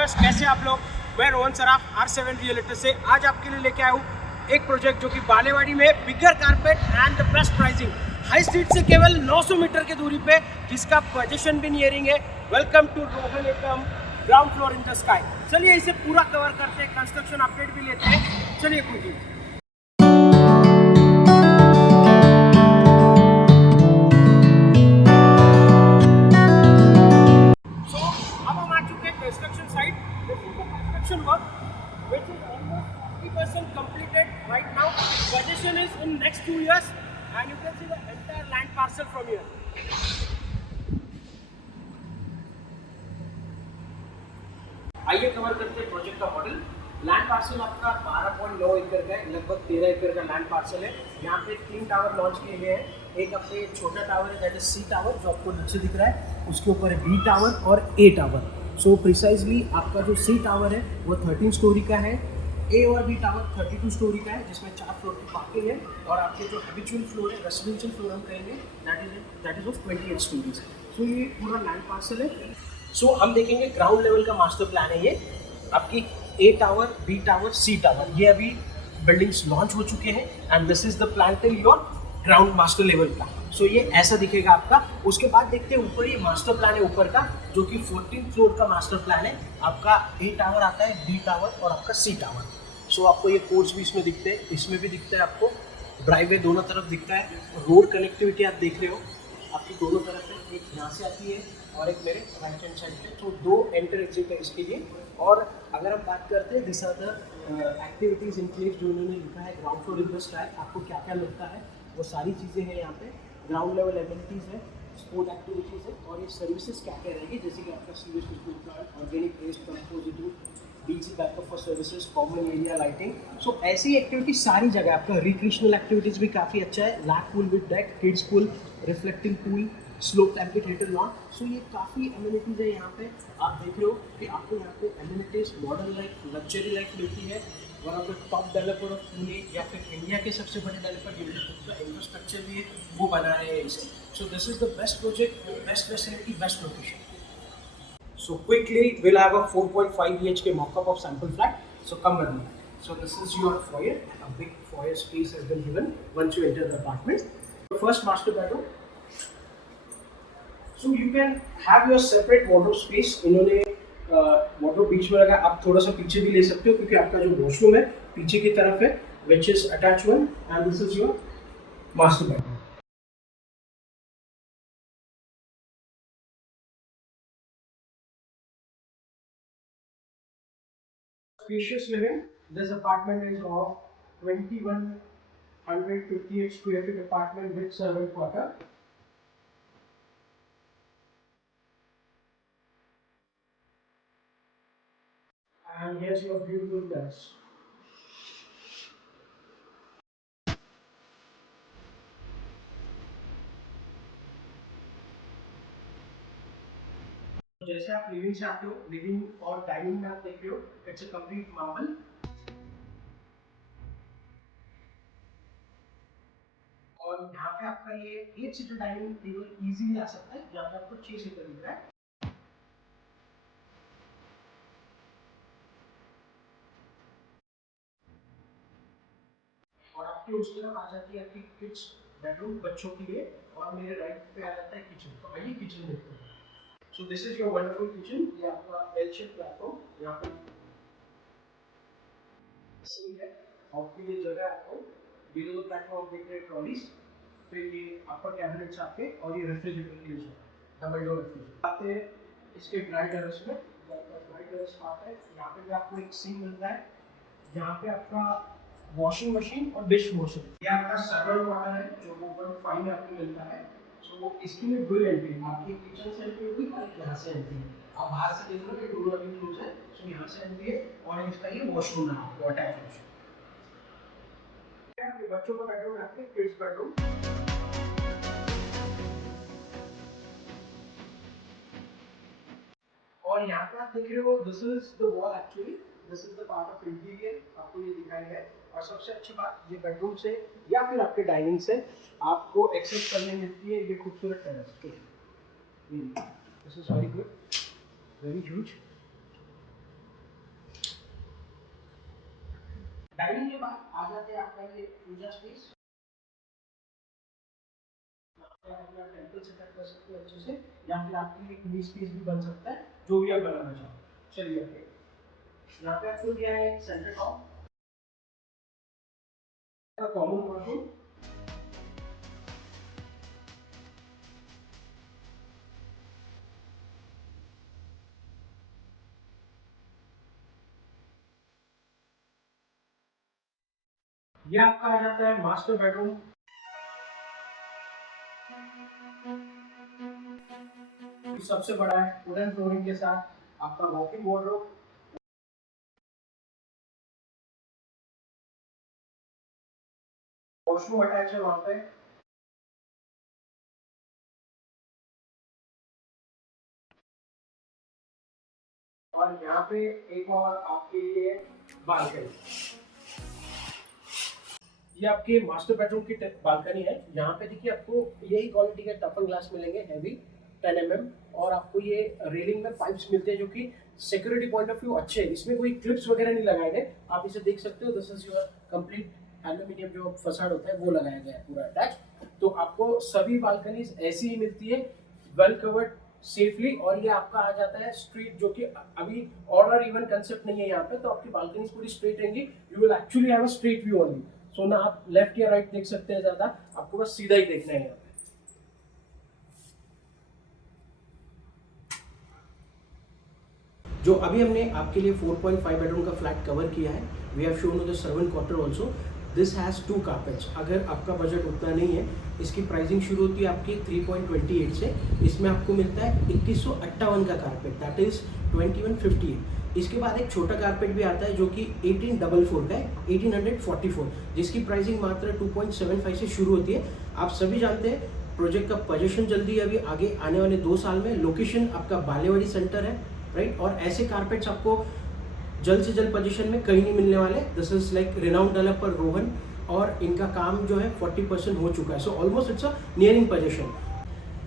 Viewers, कैसे आप लोग। मैं रोहन सराफ R7 रियलिटी से आज आपके लिए लेके आया हूँ एक प्रोजेक्ट जो कि बालेवाड़ी में bigger carpet and the best pricing high street से केवल 900 मीटर की दूरी पे, जिसका पोजीशन भी नियरिंग है। Welcome to Rohan Ekam ground floor in the sky. चलिए इसे पूरा कवर करते हैं, कंस्ट्रक्शन अपडेट भी लेते हैं। चलिए कुछ construction site. This is the construction work which is almost 40% completed right now. Possession is in next 2 years and you can see the entire land parcel from here. आइए cover करते हैं project का model. Land parcel आपका 12.9 एकड़ का है, लगभग 13 एकड़ का लैंड पार्सल है। यहाँ पे 3 टावर लॉन्च किए गए हैं। एक अपने छोटा टावर है दैट इज C टावर जो आपको नीचे दिख रहा है, उसके ऊपर है B टावर और A टावर। सो प्रिसाइजली आपका जो C टावर है वो 13 स्टोरी का है, A और B टावर 32 स्टोरी का है, जिसमें 4 फ्लोर की पार्किंग है। और आपके जो हैबिचुअल फ्लोर है, रेसिडेंशियल फ्लोर हम कहेंगे, that is of 28 storeys. So ये पूरा लैंड पार्सल है। सो हम देखेंगे ग्राउंड लेवल का मास्टर प्लान है ये। आपकी A tower, B tower, C tower, ये अभी बिल्डिंग्स लॉन्च हो चुके हैं and this is the plan till your ground master level plan. So ये ऐसा दिखेगा आपका। उसके बाद देखते हैं ऊपर, ये मास्टर प्लान है ऊपर का, जो कि 14th फ्लोर का मास्टर प्लान है। आपका A टावर आता है, B टावर और आपका C टावर। सो आपको ये कोर्ट्स भी इसमें दिखते हैं, इसमें भी दिखता है आपको, ड्राइववे दोनों तरफ दिखता है। रोड कनेक्टिविटी आप देख रहे हो, आपकी दोनों तरफ है, एक यहाँ से आती है और एक मेरे राइट हैंड साइड पे। तो 2 एंटर एग्जिट है इसके लिए। और अगर हम बात करते हैं this are the activities in place जो उन्होंने लिखा है ground floor in the sky, आपको क्या क्या लगता है वो सारी चीज़ें हैं यहाँ पे। ग्राउंड लेवल एमिनिटीज़ है, स्पोर्ट एक्टिविटीज़ है, और ये सर्विसेज क्या क्या रहेगी, जैसे कि आपका sewage treatment plant, organic waste compositive, DC backup for services, common area lighting. So ऐसी एक्टिविटी सारी जगह। आपका रिक्रिएशनल एक्टिविटीज़ भी काफ़ी अच्छा है, lake pool with deck, kids pool, reflecting pool, slope amphitheatre lawn. So ये काफ़ी एमिनिटीज़ है यहाँ पे। आप देख रहे हो कि आपको यहाँ पे amenities, modern life, luxury life मिलती है। One of the top developer of Pune, या फिर इंडिया के सबसे बड़े डेवलपर जिनके खुद का इंफ्रास्ट्रक्चर भी है, वो बना रहे हैं इसे। सो this is the best project, best facility, best location. So quickly, we'll have a 4.5 BHK mock-up of sample flat. So come with me. So this is your foyer. A big foyer space has been given once you enter the apartment. The first master bedroom. So you can have your separate wardrobe space. इन्होंने wardrobe बीच में लगा, आप थोड़ा सा पीछे भी ले सकते हो क्योंकि आपका जो वॉशरूम है पीछे की तरफ है, which is attached one, and this is your master bedroom. Spacious living. This apartment is of 2158 square feet apartment with servant quarter. And here's your beautiful terrace. जैसे आप लिविंग से आते हो, लिविंग और डाइनिंग में आप देख रहे हो, इट्स अ कंप्लीट मार्बल। और यहाँ पे आपका ये 8 सीटर डाइनिंग टेबल इजीली आ सकता है, यहाँ पे आपको 6 सीटर दिख रहा है। और आपके उस तरफ आ जाती है आपकी किड्स बेडरूम बच्चों के लिए, और मेरे राइट पे आ जाता है किचन। तो आइए किचन देखते हैं। सो this is your wonderful kitchen. ये आपका एल शेप प्लेटफॉर्म, यहाँ पे सिंक है, और के लिए जगह है आपको। बिलो द प्लेटफॉर्म देख रहे हैं ट्रॉलीज, फिर ये अपर कैबिनेट्स आपके, और ये रेफ्रिजरेटर के लिए डबल डोर रेफ्रिजरेटर आते हैं। इसके ड्राई टेरेस में ड्राई टेरेस पार्ट है, यहाँ पे भी आपको एक सिंक मिलता है, यहाँ पे आपका वॉशिंग मशीन और डिश वॉशर। ये आपका सर्वर वाटर है जो 1.5 में आपको मिलता है। सो इसके लिए डुअल एंट्री, आपकी किचन से एंट्री होगी और यहाँ से एंट्री है। आप बाहर से देख लो, ये डोर अभी क्लोज है, सो यहाँ से एंट्री है, और इसका ये वॉशरूम है आपको अटैच वॉशरूम। बच्चों का बेडरूम है, आपके किड्स बेडरूम। और यहाँ पे आप देख रहे हो, this is the wall actually, this is the part of interior, आपको ये दिखाया है। और सबसे अच्छी बात, ये बेडरूम से या फिर आपके डाइनिंग से आपको एक्सेस करने मिलती है ये खूबसूरत terrace. This is very good, very huge. Dining के बाद आ जाते हैं आपका ये पूजा स्पेस। आप अपना टेंपल सेटअप कर सकते हो अच्छे से, या फिर आपके लिए मिनी स्पेस भी बन सकता है, जो भी आप बनाना चाहो। चलिए आगे, यहाँ पे आपको दिया है एक सेंटर टॉप का कॉमन वॉशरूम। ये आपका आ जाता है मास्टर बेडरूम। सबसे बड़ा है वुडन फ्लोरिंग के साथ आपका वॉकिंग वार्डरोब। वॉशरूम अटैच है वहाँ पे। और यहाँ पे एक और आपके लिए बालकनी। ये आपके मास्टर बेडरूम की बालकनी है। यहाँ पे देखिए आपको यही क्वालिटी के टफन ग्लास मिलेंगे, हैवी 10 mm। और आपको ये रेलिंग में पाइप्स मिलते हैं जो कि सिक्योरिटी पॉइंट ऑफ व्यू अच्छे हैं। इसमें कोई क्लिप्स वगैरह नहीं लगाए गए, आप इसे देख सकते हो। This is your complete aluminium जो फसाड होता है वो लगाया गया है पूरा अटैच। तो आपको सभी बालकनीज ऐसी ही मिलती है, वेल कवर्ड सेफली। और ये आपका आ जाता है स्ट्रीट, जो कि अभी ऑड और इवन कंसेप्ट नहीं है यहाँ पे, तो आपकी बालकनी पूरी स्ट्रेट रहेंगी। You will actually have a straight view only. So ना आप लेफ्ट या राइट देख सकते हैं ज्यादा, आपको बस सीधा ही देखना है यहाँ पे। जो अभी हमने आपके लिए 4.5 बेडरूम का फ्लैट कवर किया है, we have shown the servant quarter also. This has 2 carpets. अगर आपका बजट उतना नहीं है, इसकी प्राइसिंग शुरू होती है आपकी 3.28 से। इसमें आपको मिलता है 2158 का कारपेट, दैट इज 2158। इसके बाद एक छोटा कारपेट भी आता है जो कि 1844 का है, 1844, जिसकी प्राइसिंग मात्र 2.75 से शुरू होती है। आप सभी जानते हैं प्रोजेक्ट का पोजीशन जल्दी अभी आगे आने वाले 2 साल में लोकेशन आपका बालेवाड़ी सेंटर है, राइट। और ऐसे कारपेट्स आपको जल्द से जल्द पोजीशन में कहीं नहीं मिलने वाले। This is like renowned developer Rohan, और इनका काम जो है 40% हो चुका है। So almost it's a nearing position.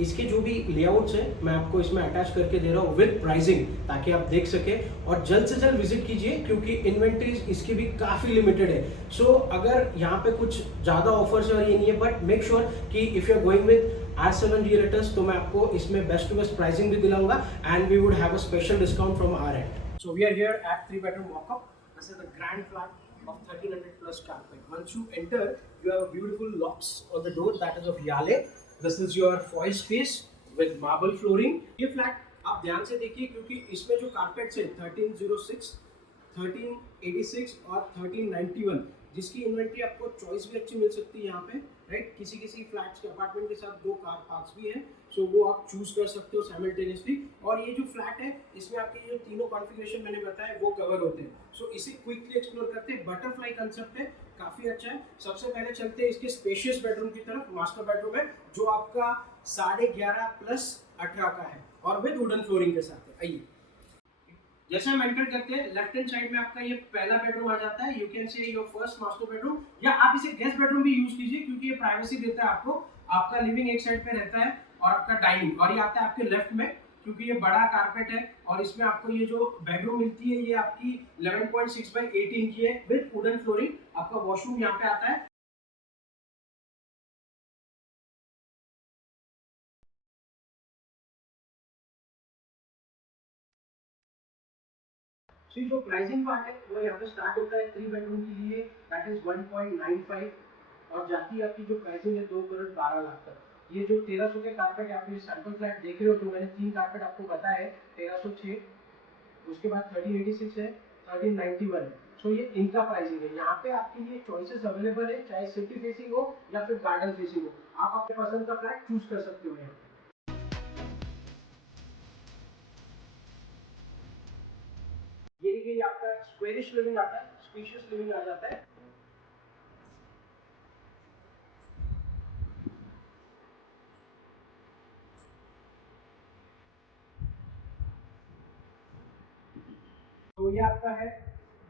इसके जो भी लेआउट्स हैं मैं आपको इसमें अटैच करके दे रहा हूँ विद प्राइसिंग, ताकि आप देख सकें। और जल्द से जल्द विजिट कीजिए क्योंकि इन्वेंट्रीज इसकी भी काफ़ी लिमिटेड है। सो अगर यहाँ पे कुछ ज़्यादा ऑफर्स है और ये नहीं है, बट मेक श्योर कि if you are going with R7 realtors, तो मैं आपको इसमें बेस्ट टू बेस्ट प्राइसिंग भी दिलाऊंगा, and we would have a special discount from our end. So we are here at 3 bedroom walk-up. This is the grand flat of 1300 plus carpet. Once you enter, you have a beautiful locks on the door that is of Yale. This is your foyer space with marble flooring. ये flat आप ध्यान से देखिए क्योंकि इसमें जो carpets है 1306, 1386 और 1391, जिसकी इन्वेंट्री आपको चॉइस भी अच्छी मिल सकती है यहाँ पे, राइट। किसी किसी फ्लैट्स के अपार्टमेंट के साथ 2 कार पार्क्स भी हैं, सो वो आप चूज कर सकते हो साइमल्टेनियसली। और ये जो फ्लैट है इसमें आपके जो तीनों कॉन्फ़िगरेशन मैंने बताया वो कवर होते हैं। सो इसे क्विकली एक्सप्लोर करते हैं। बटरफ्लाई कंसेप्ट है, काफ़ी अच्छा है। सबसे पहले चलते हैं इसके स्पेशियस बेडरूम की तरफ। मास्टर बेडरूम है जो आपका 11.5 प्लस 18 का है और विद वुडन फ्लोरिंग के साथ है। आइए, जैसे हम एंटर करते हैं लेफ्ट हैंड साइड में आपका ये पहला बेडरूम आ जाता है। You can say your first master bedroom, या आप इसे गेस्ट बेडरूम भी यूज कीजिए क्योंकि ये प्राइवेसी देता है आपको। आपका लिविंग एक साइड पे रहता है और आपका डाइनिंग, और ये आता है आपके लेफ्ट में क्योंकि ये बड़ा कारपेट है। और इसमें आपको ये जो बेडरूम मिलती है ये आपकी 11.6/18 की है विद वुडन फ्लोरिंग। आपका वॉशरूम यहाँ पे आता है। तो जो प्राइसिंग पार्ट है वो यहाँ पे स्टार्ट होता है 3 बेडरूम के लिए, दैट इज 1.95, और जाती है आपकी जो प्राइसिंग है 2 करोड़ 12 लाख तक। ये जो 1300 के कारपेट आप ये सैंपल फ्लैट देख रहे हो, जो मैंने 3 कारपेट आपको बताया है, 1306, उसके बाद 1386 है, 1391 है। सो ये इनका प्राइसिंग है। यहाँ पे आपके लिए चॉइसेस अवेलेबल है, चाहे सिटी फेसिंग हो या फिर गार्डन फेसिंग हो, आप अपने पसंद का फ्लैट चूज कर सकते हो। यहाँ ये देखिए आपका स्क्वेरिश लिविंग आता है, स्पेशियस लिविंग आ जाता है। तो ये आपका है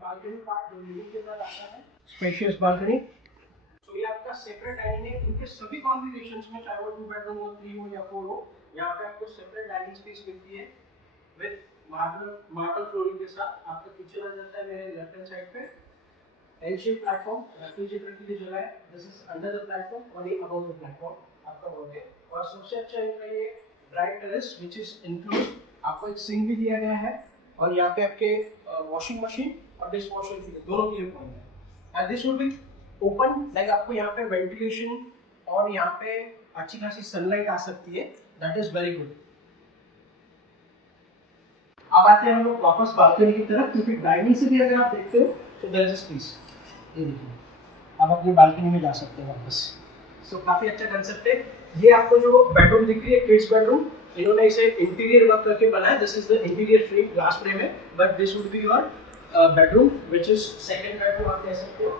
बालकनी पार्ट जो लिविंग के साथ आता है, स्पेशियस बालकनी। तो ये आपका सेपरेट डाइनिंग है। इनके सभी कॉन्फ़िगरेशंस में, चाहे वो 2 बेडरूम हो, 3 हो या 4 हो, यहाँ पे आपको सेपरेट डाइनिंग स्पेस मिलती है विद मार्बल फ्लोरिंग के साथ। आपका किचन आ जाता है मेरे लेफ्ट हैंड साइड पे। एल शेप प्लेटफॉर्म रेफ्रिजरेटर के लिए जगह है, this is under the platform और ये अबव द प्लेटफॉर्म आपका हो गया। और सबसे अच्छा इनका ये dry terrace which is include, आपको एक सिंक भी दिया गया है और यहाँ पे आपके वॉशिंग मशीन और डिश वॉशर के लिए दोनों के लिए पॉइंट है। And this would be open, like आपको यहाँ पे वेंटिलेशन और यहाँ पे अच्छी खासी सनलाइट आ सकती है, दैट इज वेरी गुड। अब आते हैं हम लोग वापस बालकनी की तरफ, क्योंकि डाइनिंग से भी अगर आप देखते हो तो देयर इज स्पेस, ये देखिए आप अपनी बालकनी में जा सकते हो वापस। सो काफी अच्छा कंसेप्ट है। ये आपको जो बेडरूम दिख रही है किड्स बेडरूम, इन्होंने इसे इंटीरियर वर्क करके बनाया, this is the interior frame, glass frame है, but this would be your bedroom which is second bedroom आप कह सकते हो।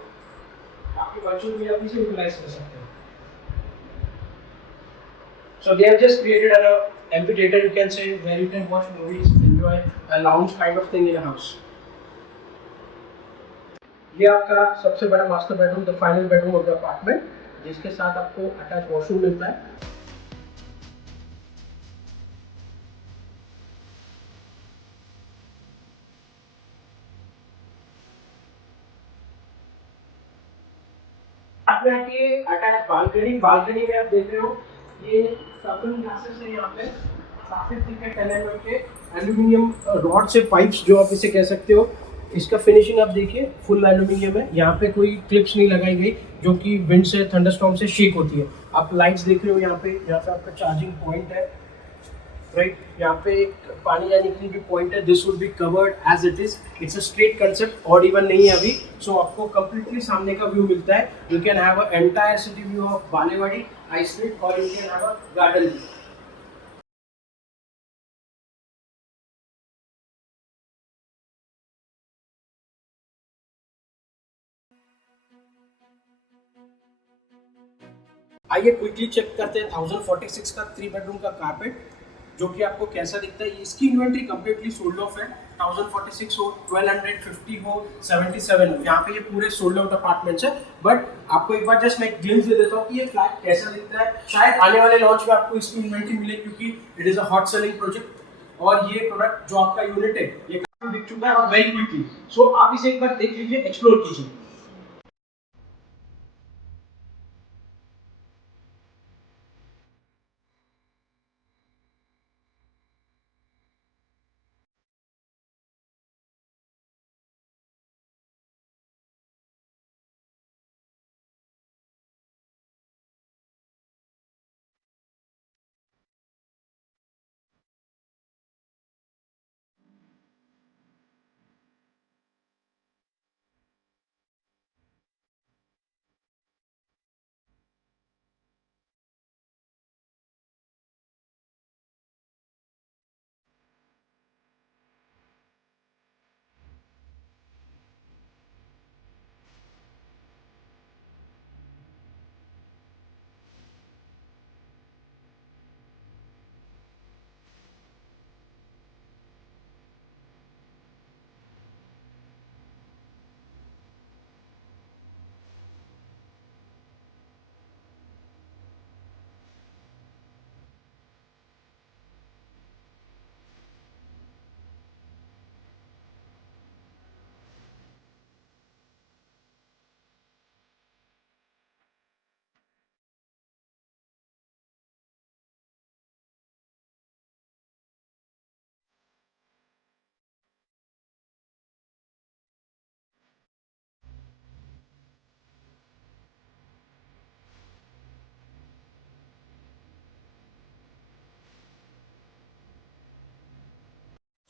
आपके बच्चों भी आप इसे यूटिलाइज कर सकते हो। So they have just created an amphitheater, you can say, where you can watch movies, enjoy a lounge kind of thing in a house. ये आपका सबसे बड़ा master bedroom, the final bedroom of the apartment, जिसके साथ आपको attach washroom मिलता है। आपने आके अटैच बालकनी, बालकनी में आप देख रहे हो ये सर्कल ग्लासेस है, यहाँ पे काफी थिक है 10 mm के एल्यूमिनियम रॉड से पाइप्स जो आप इसे कह सकते हो। इसका फिनिशिंग आप देखिए फुल एल्यूमिनियम है, यहाँ पे कोई क्लिप्स नहीं लगाई गई जो कि विंड से, थंडरस्टॉर्म से शेक होती है। आप लाइट्स देख रहे हो यहाँ पे आपका चार्जिंग पॉइंट है, राइट, यहाँ पे एक पानी जाने के लिए भी पॉइंट है। This would be covered as it is, it's a straight concept, odd even नहीं है अभी। सो आपको कंप्लीटली सामने का व्यू मिलता है। You can have a entire city view of Balewadi islet, और you can have a garden view. आइए क्विकली चेक करते हैं 1046 का 3 बेडरूम का कारपेट, जो कि आपको कैसा दिखता है। इसकी इन्वेंट्री कंप्लीटली सोल्ड ऑफ है, 1046 हो, 1250 हो, 77 हो, यहाँ पे ये पूरे सोल्ड आउट अपार्टमेंट्स है। बट आपको एक बार जस्ट मैं एक ग्लिम्स दे देता हूँ कि ये फ्लैट कैसा दिखता है। शायद आने वाले लॉन्च में आपको इसकी इन्वेंट्री मिले, क्योंकि it is a hot selling project और ये प्रोडक्ट जो आपका यूनिट है ये काफी बिक चुका है और वेरी क्विकली। सो आप इसे एक बार देख लीजिए, एक्सप्लोर कीजिए।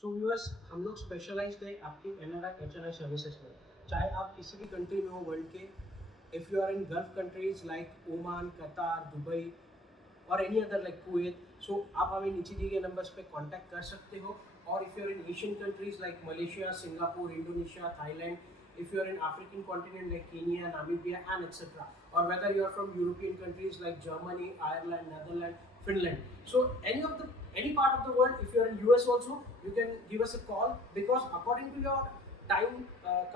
सो व्यूअर्स, हम लोग स्पेशलाइज्ड है आपकी एनआरआई एचएनआई सर्विसेज में। चाहे आप किसी भी कंट्री में हो वर्ल्ड के, if you are in Gulf countries like Oman, Qatar, Dubai और any other like Kuwait, so आप हमें नीचे दिए गए नंबर्स पे कांटेक्ट कर सकते हो। और if you are in Asian countries like Malaysia, Singapore, Indonesia, Thailand, if you are in African continent like Kenya, Namibia and etc., or whether you are from European countries like Germany, Ireland, Netherlands, Finland, so any part of the world, if you are in US also, you can give us a call, because according to your time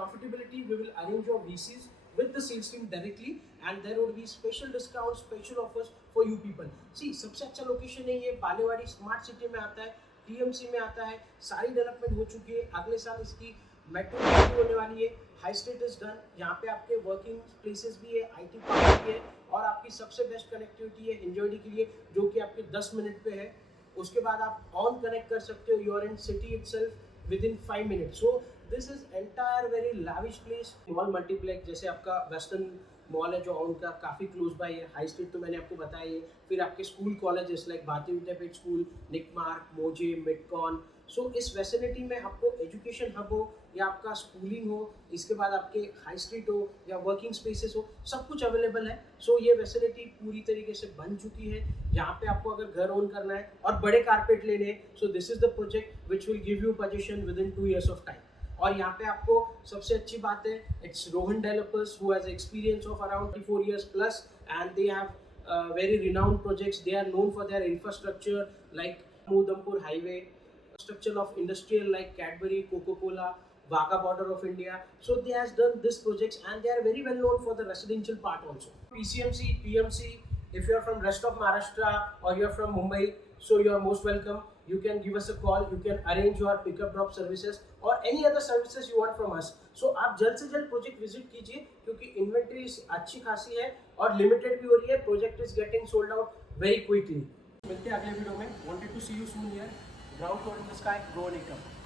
comfortability we will arrange your VCs with the sales team directly, and there would be special discounts, special offers for you people. See, सबसे अच्छा location है ये Balewadi, smart city में आता है, TMC में आता है, सारी डेवलपमेंट हो चुकी है, अगले साल इसकी मेट्रो भी होने वाली है, हाई स्ट्रीट इज डन, यहाँ पे आपके वर्किंग प्लेसेस भी है, IT पार्क भी है और आपकी सबसे बेस्ट कनेक्टिविटी है एंजॉयडी के लिए जो कि आपके 10 मिनट पे है। उसके बाद आप ऑन कनेक्ट कर सकते हो, you are in city itself with in 5 minutes. So this is entire very lavish place. Mall multiplex जैसे आपका वेस्टर्न मॉल है जो उनका काफ़ी क्लोज बाय है, हाई स्ट्रीट तो मैंने आपको बताया है, फिर आपके स्कूल कॉलेजेस लाइक भारतीय विद्यापीठ स्कूल, निकमार्क, मोजे, मिडकॉन। सो इस फैसिलिटी में आपको एजुकेशन हब हो या आपका स्कूलिंग हो, इसके बाद आपके हाई स्ट्रीट हो या वर्किंग स्पेसेस हो, सब कुछ अवेलेबल है। सो ये फैसिलिटी पूरी तरीके से बन चुकी है। यहाँ पे आपको अगर घर ओन करना है और बड़े कारपेट लेने हैं, सो this is the project which will give you position with in 2 years of time. और यहाँ पे आपको सबसे अच्छी बात है, it's Rohan developers who has experience of around 24 years plus and they have very renowned projects. They are known for their infrastructure like Udampur Highway, structure of industrial like Cadbury, Coca-Cola, Wagah border of India. So they has done this projects and they are very well known for the residential part also. PCMC, PMC, if you are from rest of Maharashtra or you are from Mumbai, so you are most welcome. You can give us a call, you can arrange your pickup drop services or any other services you want from us. So आप जल्द से जल्द project visit कीजिए क्योंकि inventory अच्छी खासी है और लिमिटेड भी हो रही है। Project is getting sold out very quickly. मिलते हैं अगले वीडियो में। Wanted to see you soon here. Ground floor in the sky, go and come.